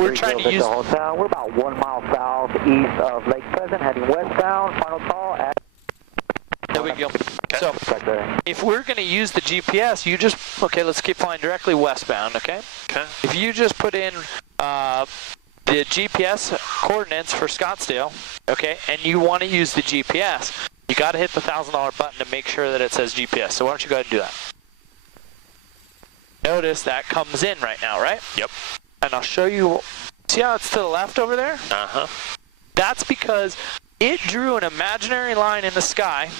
we're trying to use... We're about 1 mile southeast of Lake Pleasant, heading westbound. Final call at... There we go. Okay. So, if we're going to use the GPS, you just... Okay, let's keep flying directly westbound, okay? Okay. If you just put in the GPS coordinates for Scottsdale, okay, and you want to use the GPS, you got to hit the $1,000 button to make sure that it says GPS. So why don't you go ahead and do that? Notice that comes in right now, right? Yep. And I'll show you... See how it's to the left over there? Uh-huh. That's because it drew an imaginary line in the sky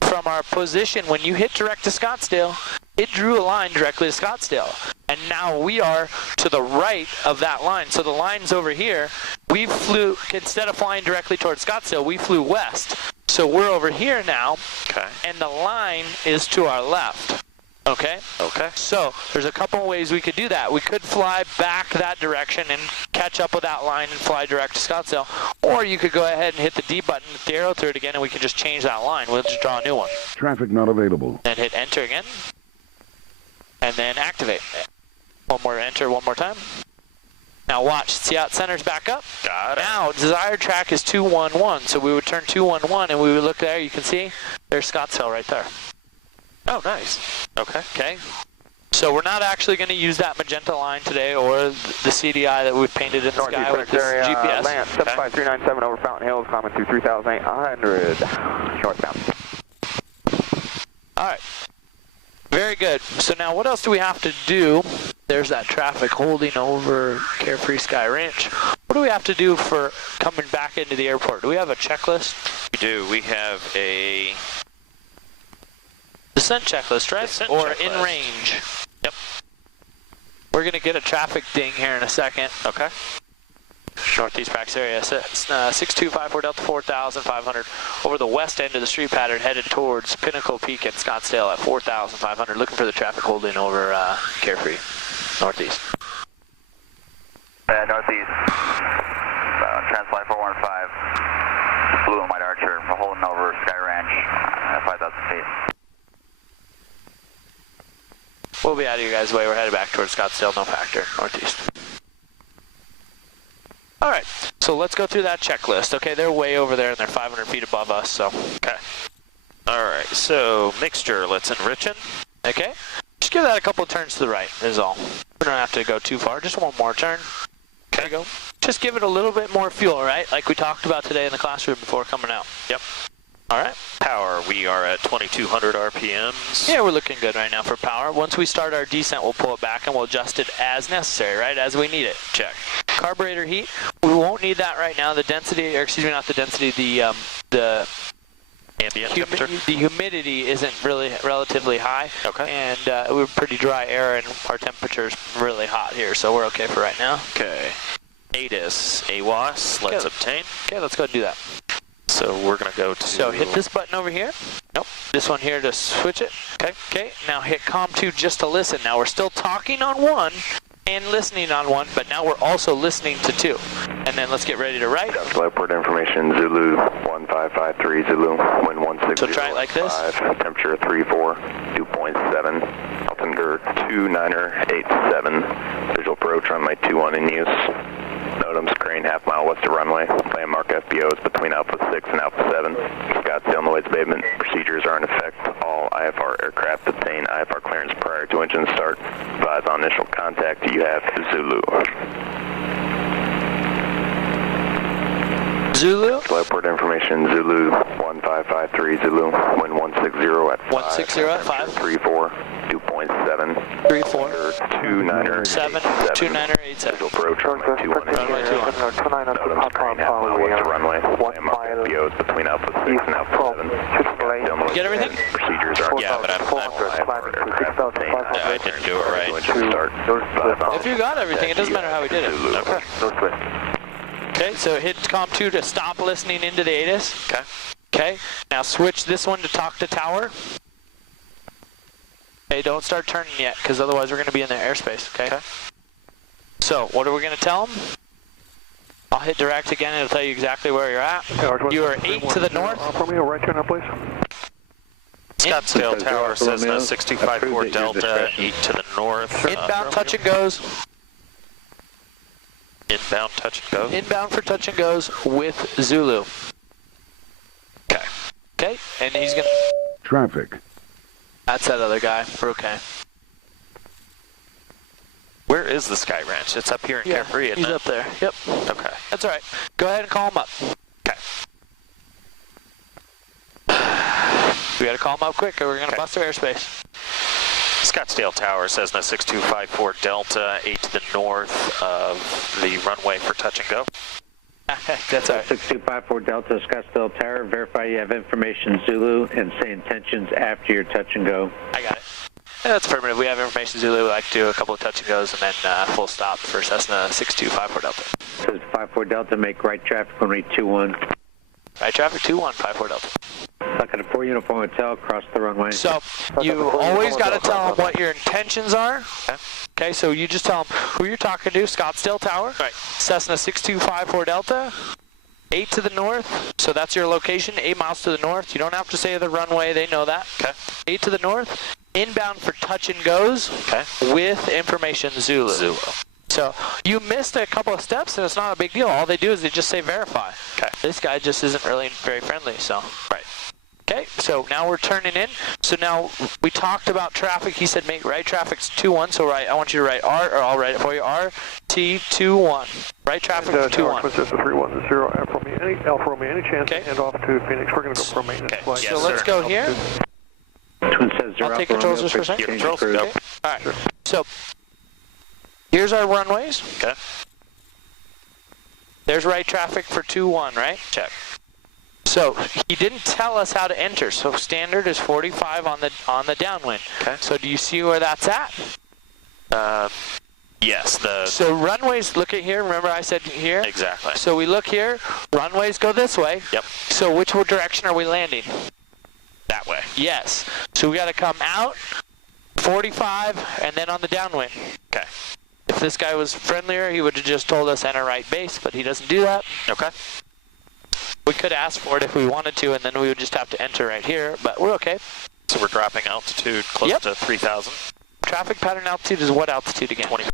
from our position. When you hit direct to Scottsdale, it drew a line directly to Scottsdale. And now we are to the right of that line. So the line's over here. We flew, instead of flying directly towards Scottsdale, we flew west. So we're over here now, okay, and the line is to our left. Okay? Okay. So there's a couple of ways we could do that. We could fly back that direction and catch up with that line and fly direct to Scottsdale. Or you could go ahead and hit the D button, hit the arrow through it again, and we can just change that line. We'll just draw a new one. Traffic not available. Then hit enter again. And then activate. One more enter one more time. Now watch. See how it centers back up? Got it. Now desired track is 211. So we would turn 211 and we would look there. You can see there's Scottsdale right there. Oh, nice. Okay. Okay. So we're not actually going to use that magenta line today or the CDI that we've painted in the sky with this GPS. Land 75397 over Fountain Hills, climbing through 3,800 northbound. All right. Very good. So now what else do we have to do? There's that traffic holding over Carefree Sky Ranch. What do we have to do for coming back into the airport? Do we have a checklist? We do. We have a... Descent checklist, right? Descent or checklist. in range. Yep. We're going to get a traffic ding here in a second. Okay. Northeast practice area, 6254 Delta 4,500 over the west end of the street pattern, headed towards Pinnacle Peak and Scottsdale at 4,500, looking for the traffic holding over Carefree, northeast. Northeast, Transflight 415, Blue and White Archer, holding over Sky Ranch at 5,000 feet. We'll be out of your guys' way. We're headed back towards Scottsdale, no factor, northeast. All right, so let's go through that checklist. Okay, they're way over there and they're 500 feet above us, so. Okay. All right, so mixture, let's enrich it. Okay, just give that a couple of turns to the right is all. We don't have to go too far, just one more turn. There you go. Just give it a little bit more fuel, right? Like we talked about today in the classroom before coming out. Yep. All right. Power, we are at 2,200 RPMs. Yeah, we're looking good right now for power. Once we start our descent, we'll pull it back and we'll adjust it as necessary, right? As we need it. Check. Carburetor heat, we won't need that right now. The density, or excuse me, not the density, the Ambient temperature? The humidity isn't really relatively high. Okay. And we're pretty dry air and our temperature's really hot here, so we're okay for right now. Okay. ATIS, AWAS, let's obtain. Okay, let's go and do that. So we're going to go to... So hit this button over here. Nope. This one here to switch it. Okay. Okay. Now hit COM2 just to listen. Now we're still talking on one and listening on one, but now we're also listening to two. And then let's get ready to write. Airport information, Zulu 1553, Zulu, wind 160. So try it like this. Temperature 34, dew point 7, altimeter 2987, visual approach runway 21 in use. NOTAMs crane half mile west of runway. Landmark FBOs between Alpha 6 and Alpha 7. Scottsdale noise abatement procedures are in effect. All IFR aircraft obtain IFR clearance prior to engine start. Advise on initial contact. You have Zulu. Zulu? Airport information, Zulu 1553, Zulu, wind 160 at 5. 160 at 5. 34, dew point 7. 34. 2987. 2987. Visual approach runway 21. Runway 21. NOTAMs crane half mile west of runway. Landmark FBOs between Alpha 6 and Alpha 7. Get everything? Procedures are Yeah, but I didn't do it right. If you got everything, it doesn't matter how we did it. Okay. Okay, so hit COM2 to stop listening into the ATIS. Okay. Okay, now switch this one to talk to tower. Okay, don't start turning yet, because otherwise we're going to be in their airspace, okay? So, what are we going to tell them? I'll hit direct again, it'll tell you exactly where you're at. You are 8 to the north. For me, right turn now, please. Scottsdale Tower says 654 Delta, 8 to the north. Inbound touch and goes. Inbound touch and go. Inbound for touch and goes with Zulu. Okay. Okay, and he's gonna... Traffic. That's that other guy. We're okay. Where is the Sky Ranch? It's up here in Carefree, isn't he's it? up there. Yep. Okay. That's all right. Go ahead and call him up. Okay. We gotta call him up quick or we're gonna Okay. bust our airspace. Scottsdale Tower, Cessna 6254 Delta, 8 to the north of the runway for touch and go. That's all right. 6254 Delta, Scottsdale Tower. Verify you have information Zulu and say intentions after your touch and go. I got it. Yeah, that's affirmative. We have information Zulu. We like to do a couple of touch and goes and then full stop for Cessna 6254 Delta. Says 54 Delta, make right traffic on rate 21. Right traffic 2154 Delta. Stuck at a 4 uniform hotel, cross the runway. So you always got to tell them what your intentions are. Okay, so you just tell them who you're talking to, Scottsdale Tower, Right. Cessna 6254 Delta, 8 to the north, so that's your location, 8 miles to the north. You don't have to say the runway, they know that. Okay. 8 to the north, inbound for touch and goes Okay. with information Zulu. Zulu. So you missed a couple of steps and it's not a big deal. All they do is they just say verify. Okay. This guy just isn't really very friendly, so. Right. Okay, so now we're turning in. So now we talked about traffic. He said make right traffic's 21. So right, I want you to write R, or I'll write it for you. RT21. Right traffic 21. Just a 310 Alpha Romeo, any chance Okay. to hand off to Phoenix? We're going to go for a maintenance Okay. flight. Yes, So let's sir. go here. Twin says I'll take controls just for a second. Controls, go. Okay. All right. So here's our runways. Okay. There's right traffic for 21, right? Check. So he didn't tell us how to enter. So standard is 45 on the downwind. Okay. So do you see where that's at? Yes, So runways, look at here. Remember I said here? exactly. So we look here. Runways go this way. Yep. So which direction are we landing? That way. Yes. So we got to come out 45 and then on the downwind. Okay. If this guy was friendlier, he would have just told us enter right base, but he doesn't do that. Okay. We could ask for it if we wanted to, and then we would just have to enter right here, but we're okay. So we're dropping altitude close Yep. to 3,000. Traffic pattern altitude is what altitude again? 20.